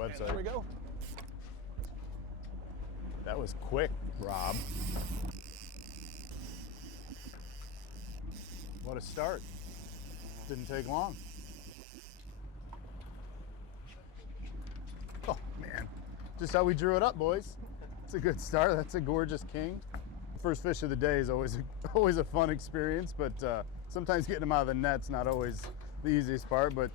website. And there we go. That was quick, Rob. What a start. Didn't take long. Oh, man. Just how we drew it up, boys. It's a good start. That's a gorgeous king. First fish of the day is always a fun experience, but sometimes getting them out of the net's not always the easiest part, but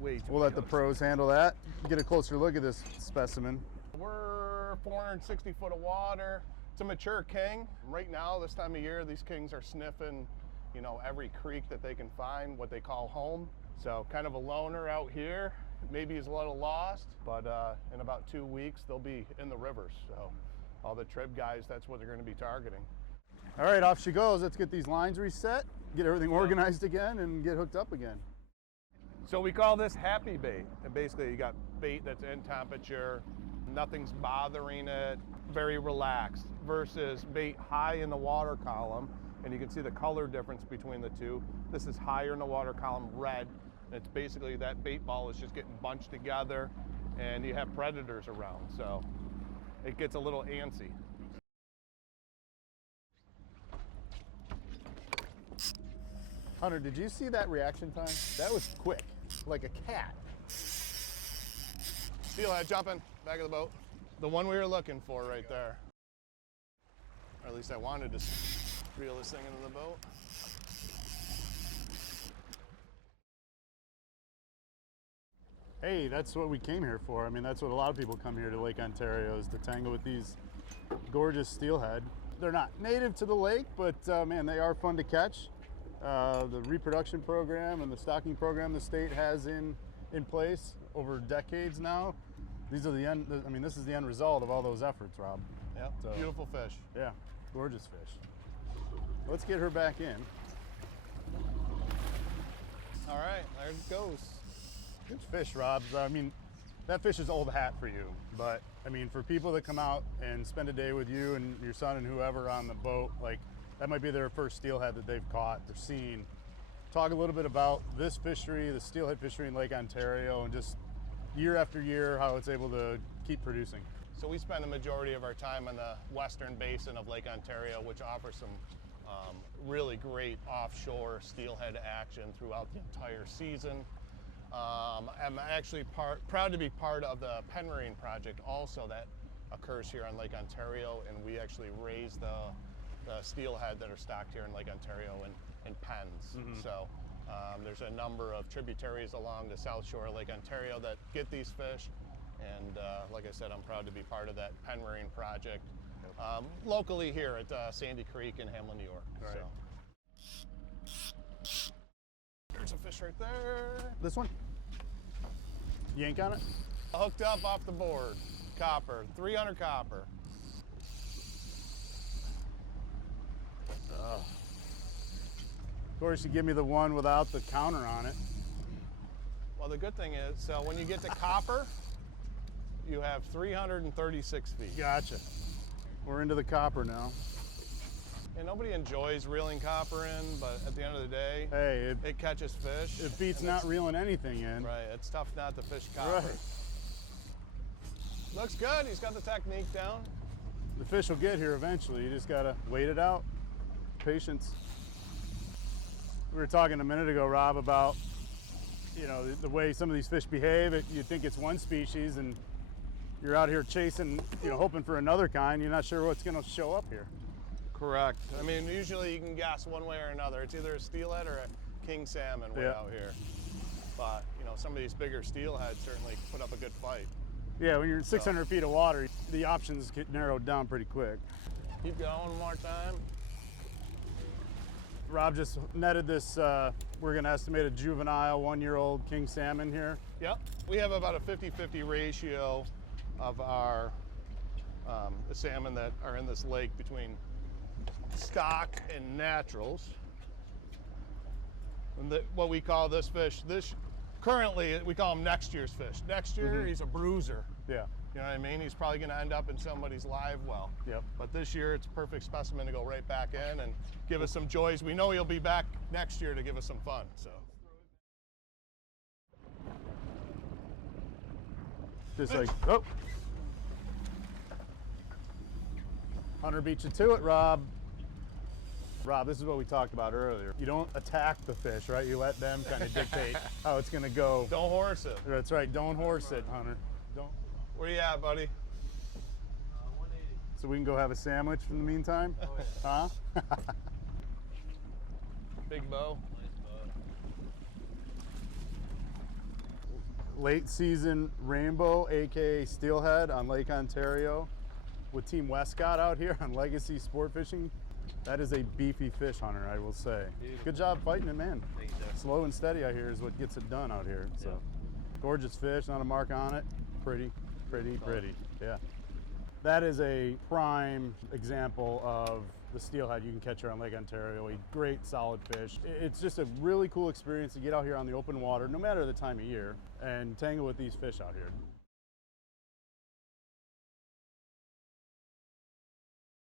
we'll let the pros handle that. Get a closer look at this specimen. We're 460 foot of water. It's a mature king. Right now, this time of year, these kings are sniffing, you know, every creek that they can find, what they call home. So kind of a loner out here. Maybe he's a little lost, but in about 2 weeks, they'll be in the rivers. So all the trib guys, that's what they're going to be targeting. All right, off she goes. Let's get these lines reset, get everything organized again, and get hooked up again. So we call this happy bait. And basically you got bait that's in temperature, nothing's bothering it, very relaxed, versus bait high in the water column. And you can see the color difference between the two. This is higher in the water column, red. And it's basically that bait ball is just getting bunched together and you have predators around. So it gets a little antsy. Hunter, did you see that reaction time? That was quick, like a cat. Steelhead jumping, back of the boat. The one we were looking for right there. Or at least I wanted to reel this thing into the boat. Hey, that's what we came here for. I mean, that's what a lot of people come here to Lake Ontario, is to tangle with these gorgeous steelhead. They're not native to the lake, but man, they are fun to catch. The reproduction program and the stocking program the state has in place over decades now. These are the end. I mean, this is the end result of all those efforts, Rob. Yeah, so, beautiful fish. Yeah, gorgeous fish. Let's get her back in. All right, there it goes. Good fish, Rob. I mean, that fish is old hat for you, but I mean, for people that come out and spend a day with you and your son and whoever on the boat, like that might be their first steelhead that they've caught, they're seeing. Talk a little bit about this fishery, the steelhead fishery in Lake Ontario, and just year after year, how it's able to keep producing. So we spend a majority of our time on the western basin of Lake Ontario, which offers some really great offshore steelhead action throughout the entire season. I'm actually proud to be part of the pen rearing project also that occurs here on Lake Ontario, and we actually raise the steelhead that are stocked here in Lake Ontario in pens. Mm-hmm. So there's a number of tributaries along the south shore of Lake Ontario that get these fish, and like I said, I'm proud to be part of that pen rearing project locally here at Sandy Creek in Hamlin, New York. Right. So. There's a fish right there. This one? Yank on it? Hooked up off the board. Copper, 300 copper. Of course, you give me the one without the counter on it. Well, the good thing is, so when you get to copper, you have 336 feet. Gotcha. We're into the copper now. And nobody enjoys reeling copper in, but at the end of the day, hey, it catches fish. It beats not reeling anything in. Right, it's tough not to fish copper. Right. Looks good, he's got the technique down. The fish will get here eventually, you just gotta wait it out. Patience. We were talking a minute ago, Rob, about the way some of these fish behave. You think it's one species and you're out here chasing, hoping for another kind. You're not sure what's gonna show up here. Correct. I mean, usually you can guess one way or another. It's either a steelhead or a king salmon way out here. But, some of these bigger steelheads certainly put up a good fight. Yeah, when you're in 600 feet of water, the options get narrowed down pretty quick. Keep going one more time. Rob just netted this, we're gonna estimate a juvenile 1-year-old king salmon here. Yep, we have about a 50-50 ratio of our the salmon that are in this lake between stock and naturals. And what we call this fish, currently we call him next year's fish. Next year he's a bruiser. Yeah. You know what I mean? He's probably going to end up in somebody's live well. Yep. But this year it's a perfect specimen to go right back in and give us some joys. We know he'll be back next year to give us some fun. So. Just like, oh. Hunter beat you to it, Rob. Rob, this is what we talked about earlier. You don't attack the fish, right? You let them kind of dictate how it's gonna go. Don't horse it. That's right, don't horse it, Hunter. Don't. Where you at, buddy? 180. So we can go have a sandwich in the meantime? Oh, yeah. Huh? Big bow. Nice bow. Late season rainbow, AKA steelhead on Lake Ontario with Team Westcott out here on Legacy Sport Fishing. That is a beefy fish, Hunter, I will say. Beautiful. Good job fighting it, man. Thanks, sir. Slow and steady out here is what gets it done out here. So, Yeah. gorgeous fish, not a mark on it. Pretty, pretty, pretty. Yeah. That is a prime example of the steelhead you can catch here on Lake Ontario. A great, solid fish. It's just a really cool experience to get out here on the open water, no matter the time of year, and tangle with these fish out here.